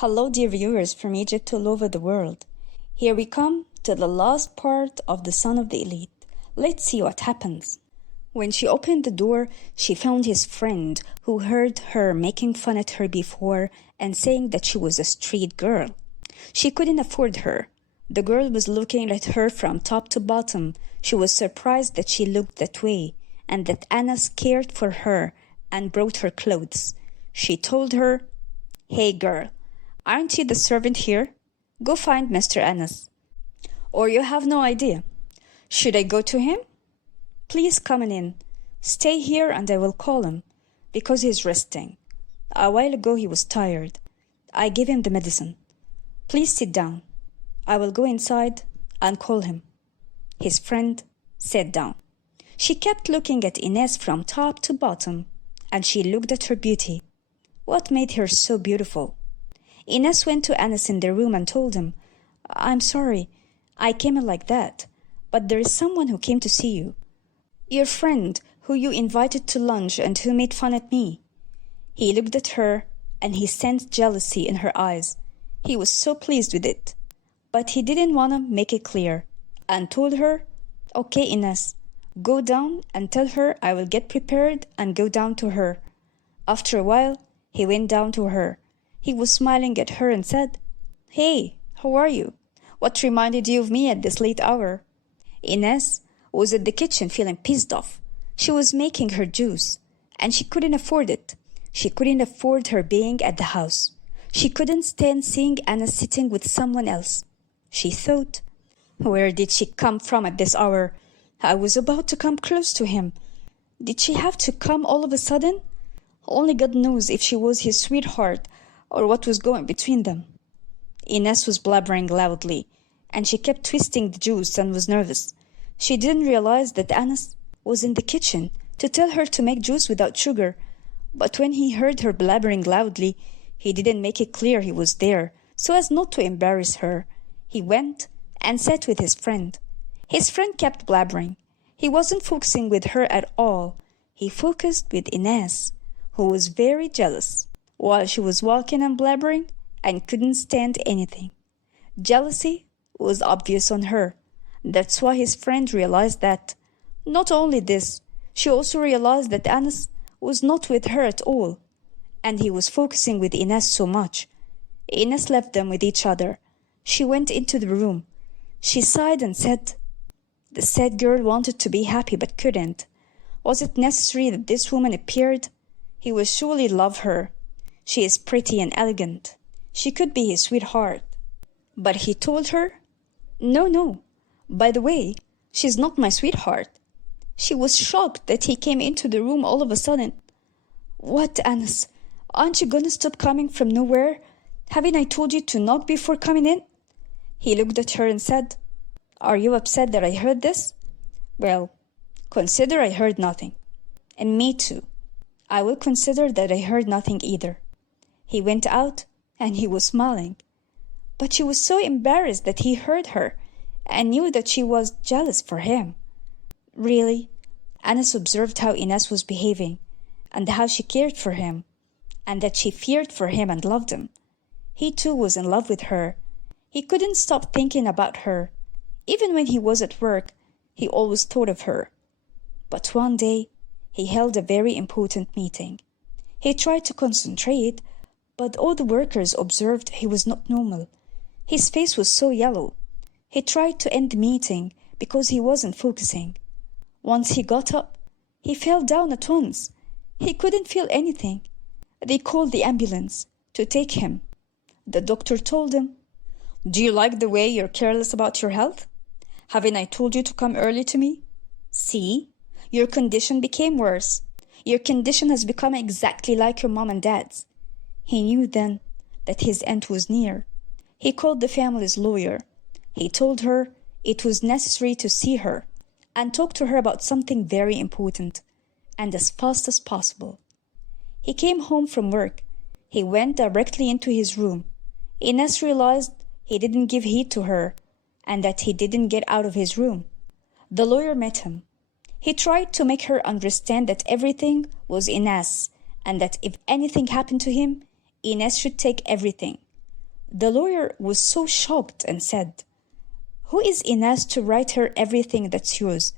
Hello, dear viewers from Egypt all over the world. Here we come to the last part of The Son of the Elite. Let's see what happens. When she opened the door, she found his friend who heard her making fun at her before and saying that she was a street girl. She couldn't afford her. The girl was looking at her from top to bottom. She was surprised that she looked that way and that Anas cared for her and brought her clothes. She told her, "Hey girl, aren't you the servant here? Go find Mr. Anas. Or you have no idea. Should I go to him? Please come on in. Stay here and I will call him, because he's resting. A while ago he was tired. I gave him the medicine. Please sit down. I will go inside and call him." His friend sat down. She kept looking at Ines from top to bottom, and she looked at her beauty. What made her so beautiful? Ines went to Anas in the room and told him, "I'm sorry, I came in like that, but there is someone who came to see you. Your friend who you invited to lunch and who made fun at me." He looked at her and he sensed jealousy in her eyes. He was so pleased with it, but he didn't want to make it clear and told her, "Okay, Ines, go down and tell her I will get prepared and go down to her." After a while, he went down to her. He was smiling at her and said, "Hey, how are you? What reminded you of me at this late hour?" Ines was at the kitchen feeling pissed off. She was making her juice, and she couldn't afford it. She couldn't afford her being at the house. She couldn't stand seeing Anna sitting with someone else. She thought, "Where did she come from at this hour? I was about to come close to him. Did she have to come all of a sudden? Only God knows if she was his sweetheart or what was going between them." Ines was blubbering loudly, and she kept twisting the juice and was nervous. She didn't realize that Anas was in the kitchen to tell her to make juice without sugar, but when he heard her blabbering loudly, he didn't make it clear he was there, so as not to embarrass her. He went and sat with his friend. His friend kept blabbering. He wasn't focusing with her at all. He focused with Ines, who was very jealous, while she was walking and blabbering and couldn't stand anything. Jealousy was obvious on her. That's why his friend realized that. Not only this, she also realized that Anas was not with her at all, and he was focusing with Ines so much. Ines left them with each other. She went into the room. She sighed and said, "The sad girl wanted to be happy but couldn't. Was it necessary that this woman appeared? He will surely love her. She is pretty and elegant. She could be his sweetheart." But he told her, No. By the way, she's not my sweetheart." She was shocked that he came into the room all of a sudden. "What, Anas? Aren't you gonna stop coming from nowhere? Haven't I told you to knock before coming in?" He looked at her and said, "Are you upset that I heard this? Well, consider I heard nothing. And me too. I will consider that I heard nothing either." He went out and he was smiling. But she was so embarrassed that he heard her and knew that she was jealous for him. Really, Anas observed how Ines was behaving and how she cared for him and that she feared for him and loved him. He too was in love with her. He couldn't stop thinking about her. Even when he was at work, he always thought of her. But one day, he held a very important meeting. He tried to concentrate, but all the workers observed he was not normal. His face was so yellow. He tried to end the meeting because he wasn't focusing. Once he got up, he fell down at once. He couldn't feel anything. They called the ambulance to take him. The doctor told him, "Do you like the way you're careless about your health? Haven't I told you to come early to me? See, your condition became worse. Your condition has become exactly like your mom and dad's." He knew then that his end was near. He called the family's lawyer. He told her it was necessary to see her and talk to her about something very important, and as fast as possible. He came home from work. He went directly into his room. Ines realized he didn't give heed to her and that he didn't get out of his room. The lawyer met him. He tried to make her understand that everything was Ines and that if anything happened to him, Ines should take everything. The lawyer was so shocked and said, "Who is Ines to write her everything that's yours?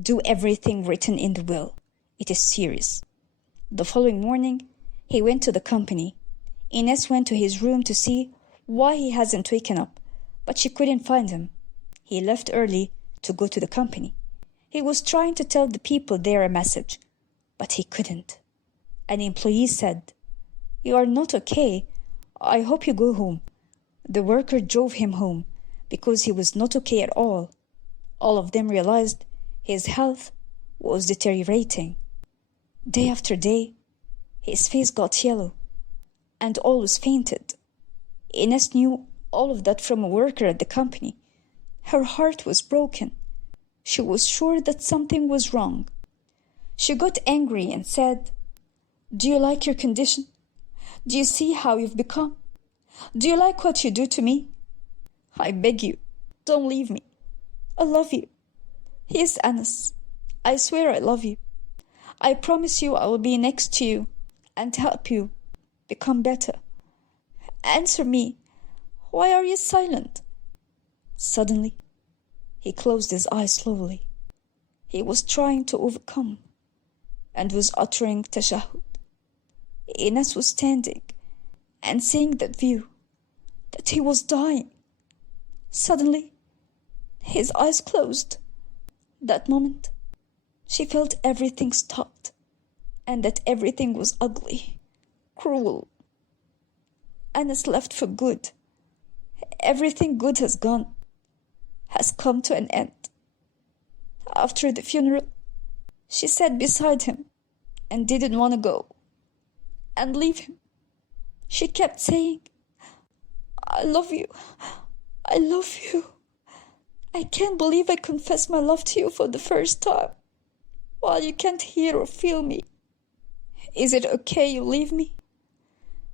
Do everything written in the will. It is serious." The following morning, he went to the company. Ines went to his room to see why he hasn't waken up, but she couldn't find him. He left early to go to the company. He was trying to tell the people there a message, but he couldn't. An employee said, "You are not okay. I hope you go home." The worker drove him home because he was not okay at all. All of them realized his health was deteriorating. Day after day, his face got yellow and always fainted. Ines knew all of that from a worker at the company. Her heart was broken. She was sure that something was wrong. She got angry and said, "Do you like your condition? Do you see how you've become? Do you like what you do to me? I beg you, don't leave me. I love you. Yes, Anas, I swear I love you. I promise you I will be next to you and help you become better. Answer me. Why are you silent?" Suddenly, he closed his eyes slowly. He was trying to overcome and was uttering tashahhud. Ines was standing and seeing that view, that he was dying. Suddenly, his eyes closed. That moment, she felt everything stopped and that everything was ugly, cruel. Anas left for good. Everything good has gone, has come to an end. After the funeral, she sat beside him and didn't want to go and leave him. She kept saying, "I love you. I love you. I can't believe I confessed my love to you for the first time, while you can't hear or feel me. Is it okay you leave me?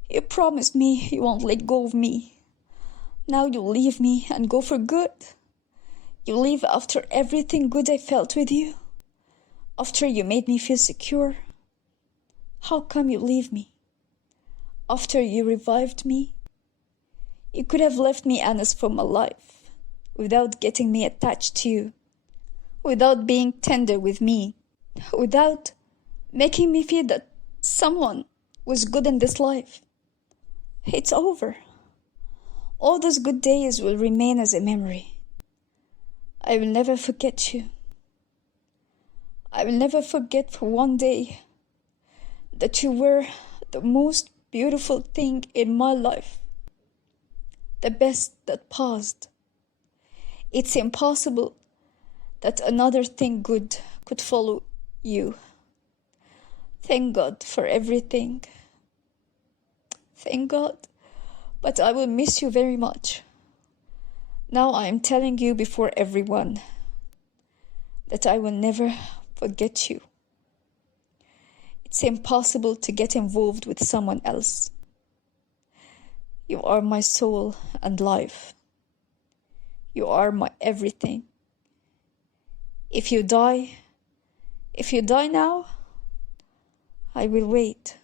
You promised me you won't let go of me. Now you leave me and go for good. You leave after everything good I felt with you, after you made me feel secure. How come you leave me? After you revived me? You could have left me, Anas, for my life, without getting me attached to you, without being tender with me, without making me feel that someone was good in this life. It's over. All those good days will remain as a memory. I will never forget you. I will never forget for one day that you were the most beautiful thing in my life, the best that passed. It's impossible that another thing good could follow you. Thank God for everything. Thank God, but I will miss you very much. Now I am telling you before everyone that I will never forget you. It's impossible to get involved with someone else. You are my soul and life. You are my everything. If you die now, I will wait.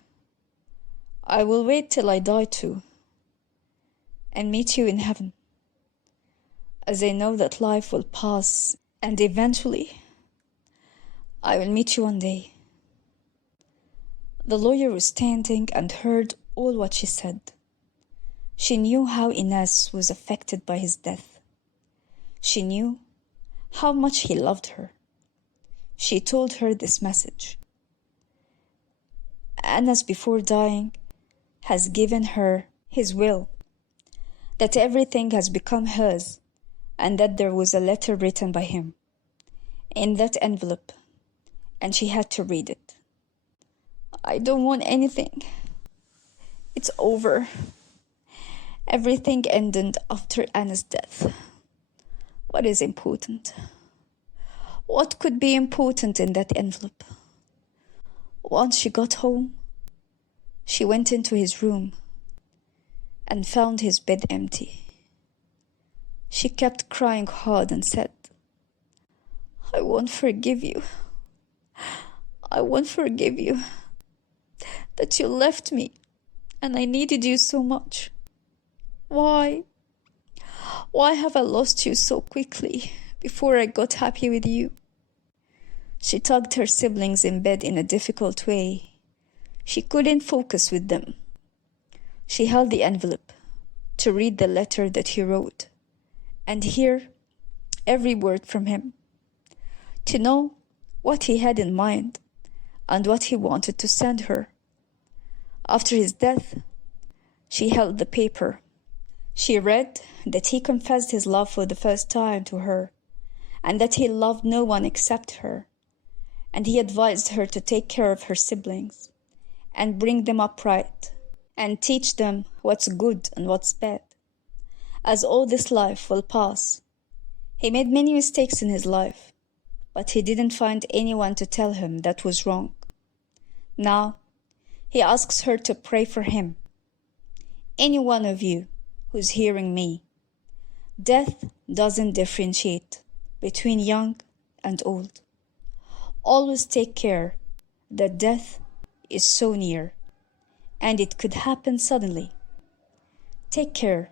I will wait till I die too, and meet you in heaven, as I know that life will pass, and eventually I will meet you one day. The lawyer was standing and heard all what she said. She knew how Ines was affected by his death. She knew how much he loved her. She told her this message. Anas, before dying, has given her his will, that everything has become hers, and that there was a letter written by him in that envelope, and she had to read it. I don't want anything. It's over. Everything ended after Anna's death. What is important? What could be important in that envelope? Once she got home, she went into his room and found his bed empty. She kept crying hard and said, "I won't forgive you. I won't forgive you that you left me and I needed you so much. Why? Why have I lost you so quickly before I got happy with you? She tugged her siblings in bed in a difficult way. She couldn't focus with them. She held the envelope to read the letter that he wrote and hear every word from him, to know what he had in mind and what he wanted to send her. After his death, she held the paper. She read that he confessed his love for the first time to her, and that he loved no one except her, and he advised her to take care of her siblings and bring them up right and teach them what's good and what's bad, as all this life will pass. He made many mistakes in his life, but he didn't find anyone to tell him that was wrong. Now, he asks her to pray for him. Any one of you who's hearing me, death doesn't differentiate between young and old. Always take care that death is so near, and it could happen suddenly. Take care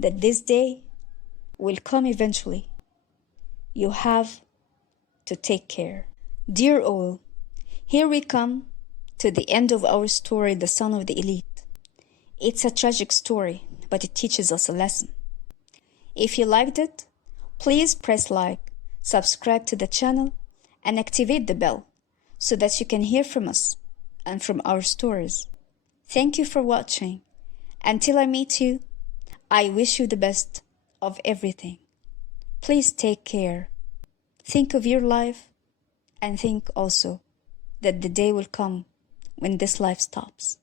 that this day will come eventually. You have to take care. Dear all, here we come to the end of our story, The Son of the Elite. It's a tragic story, but it teaches us a lesson. If you liked it, please press like, subscribe to the channel, and activate the bell so that you can hear from us and from our stories. Thank you for watching. Until I meet you, I wish you the best of everything. Please take care. Think of your life, and think also that the day will come when this life stops.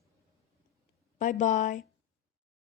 Bye-bye.